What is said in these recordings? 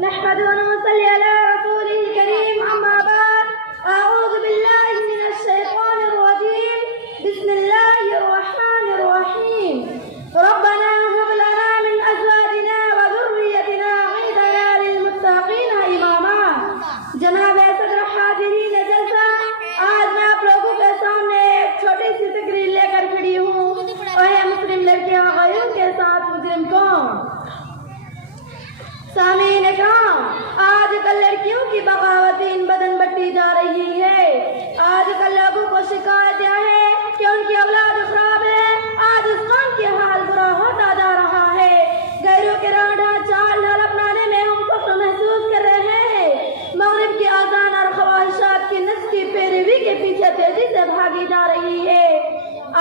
نحمد ونصلي على رسوله الكريم أما بعد أعوذ بالله من الشيطان الرجيم بسم الله الرحمن الرحيم ربنا هب لنا من أزواجنا وذريتنا قرة للمتقين إماما. جناب صدر حاضرین جلسہ، آج میں آپ لوگوں کے سامنے ایک چھوٹی سی تقریر لے کر کھڑی ہوں. اے مسلم لڑکیاں، غیروں کے ساتھ مجرم کون؟ سامعین اکرام، آج کل لڑکیوں کی بغاوتیں بدن بٹی جا رہی ہے. آج کل لوگوں کو شکایت ہے کہ ان کی اولاد خراب ہے. آج اس قوم کی حال برا ہوتا جا رہا ہے. غیروں کے راڈھا چال ڈھال اپنانے میں ہم فخر محسوس کر رہے ہیں. مغرب کی آذان اور خواہشات کی نس کی پیروی کے پیچھے تیزی سے بھاگی جا رہی ہے.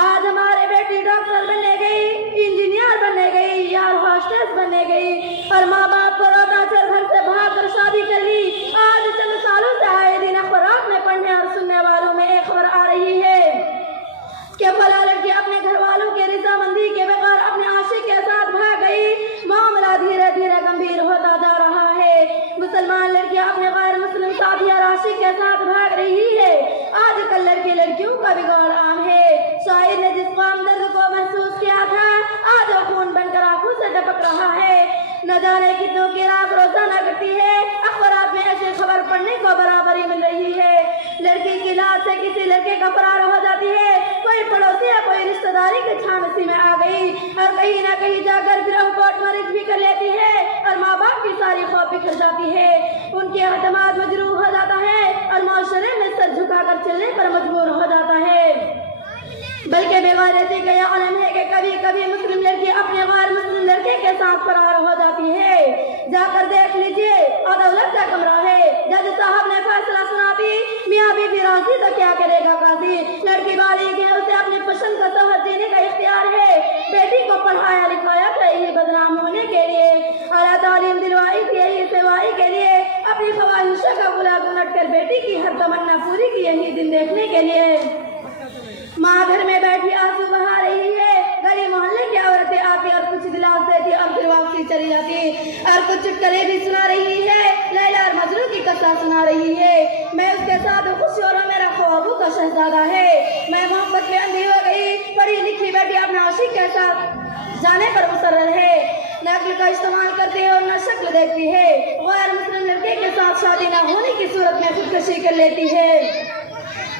آج ہمارے بیٹی ڈاکٹر بننے گئی، انجینئر بننے گئی، یار ہاسٹس بننے گئی اور ماں باپ کو روتا چل گھر سے بھاگ کر شادی کر لی. آج چند سالوں سے آئے دن اخبارات میں پڑھنے اور سننے والوں میں ایک خبر آ رہی ہے کہ فلاں لڑکی اپنے گھر والوں کے رضامندی کے بغیر اپنے عاشق کے ساتھ بھاگ گئی. معاملہ دھیرے دھیرے گمبھیر ہوتا جا رہا ہے. مسلمان لڑکیاں اپنے غیر مسلم ساتھی اور عاشق کے ساتھ بھاگ رہی ہے. آج کل لڑکیوں کا بگاڑ عام ہے. شاعر نے جس قوم درد کو محسوس کیا تھا، آج وہ خون بن کر آنکھوں سے ٹپک رہا ہے. نہ جانے کتنوں کی رات روزانہ کرتی ہے. اخبارات میں ایسی خبر پڑھنے کو برابری مل رہی ہے. لڑکی کی لات سے کسی لڑکے کا فرار ہو جاتی ہے. کوئی پڑوسی یا کوئی رشتہ داری کی چھانسی میں آ گئی اور کہیں نہ کہیں جا کر پھر وہ کورٹ میرج بھی کر لیتی ہے اور ماں باپ کی ساری خوف بکھر جاتی ہے. ان کی اعتماد مجروح ہو جاتا ہے اور معاشرے میں سر جھکا کر چلنے پر مجبور ہو جاتا ہے. بلکہ بےغیرتی کا یہ عالم ہے کہ کبھی کبھی مسلم لڑکی اپنے غیر مسلم لڑکے کے ساتھ فرار ہو جاتی ہے. جا کر دیکھ لیجئے، عدالت کا کمرہ ہے. جج صاحب نے فیصلہ سنا دی، میاں بی بی راضی تو کیا کرے گا قاضی. لڑکی بالغ ہے، اسے اپنی پسند کا شوہر جینے کا اختیار ہے. بیٹی کو پڑھایا لکھایا تھا یہی بدنام ہونے کے لیے، اعلیٰ تعلیم دلوائی تھی یہی سیوائی کے لیے، اپنی خواہشوں کا غلام الٹ کر بیٹی کی ہر تمنا پوری کی یہی دن دیکھنے کے لیے. ماں گھر میں بیٹھی آنسو بہا رہی ہے. گلی محلے کی عورتیں آتی اور کچھ دلاس دیتی اور پھر واپسی چلی جاتی اور کچھ چٹکلے بھی سنا رہی ہے. لیلا اور مجنون کی قصہ سنا رہی ہے. میں اس کے ساتھ خوش ہو رہا، میرا خوابوں کا شہزادہ ہے. میں محبت میں اندھی ہو گئی. پڑھی لکھی بیٹی اپنے عاشق کے ساتھ جانے پر مصرر ہے. نہ عقل کا استعمال کرتی ہے اور نہ شکل دیکھتی ہے. غیر مسلم لڑکے کے ساتھ شادی نہ ہونے کی صورت میں خودکشی کر لیتی ہے.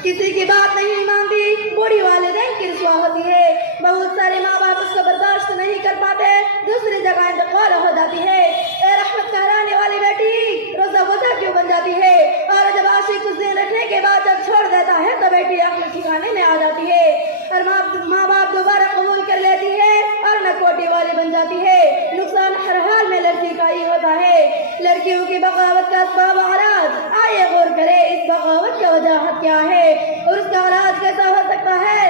کسی کی بات نہیں مانتی، بوڑھی والدین کی رسوا ہوتی ہے. بہت سارے ماں باپ اس کو برداشت نہیں کر پاتے، دوسری جگہ انتقال ہو جاتی ہے. اے رحمت کہلانے والی بیٹی، روزہ وضع کیوں بن جاتی ہے؟ اور جب عاشق کچھ دن رکھنے کے بعد جب چھوڑ دیتا ہے تو بیٹی عقل ٹھکانے میں آ جاتی ہے اور ماں باپ دوبارہ قبول کر لیتی ہے اور نہ کوٹی والی بن جاتی ہے. نقصان ہر حال میں لڑکی کا ہی ہوتا ہے. لڑکیوں کی بغاوت کا اسباب اعراض، آئیے غور کریں اس بغاوت کی وجاہت کیا ہے اور اس کا علاج کیسا ہو سکتا ہے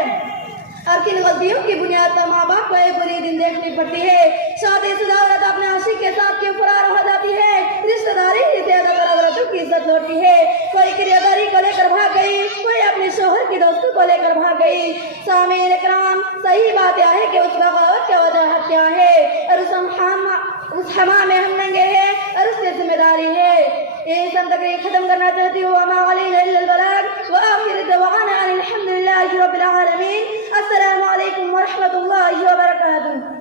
اور کن غلطیوں کی بنیاد پر ماں باپ کو ایک بری دن دیکھنی پڑتی ہے. شادی شدہ عورت اپنے عاشق کے ساتھ کیوں فرار ہو جاتی ہے؟ رشتہ داری کی زیادہ تر عورتوں کی عزت لوٹتی ہے. کوئی کریاداری کو لے کر بھاگ گئی، کوئی اپنے شوہر کی دوستوں کو لے کر بھاگ گئی. سامعین اکرام، صحیح بات کیا ہے کہ اس بغاوت کی وجاہت کیا ہے اور اس حما میں ہم ننگے ہیں اور اس کی ذمہ داری ہے. یہ سب تقریر ختم کرنا چاہتی ہوں. وما علینا الا البلاغ وآخر دعوانا ان الحمد للہ رب العالمین. السلام علیکم ورحمۃ اللہ وبرکاتہ.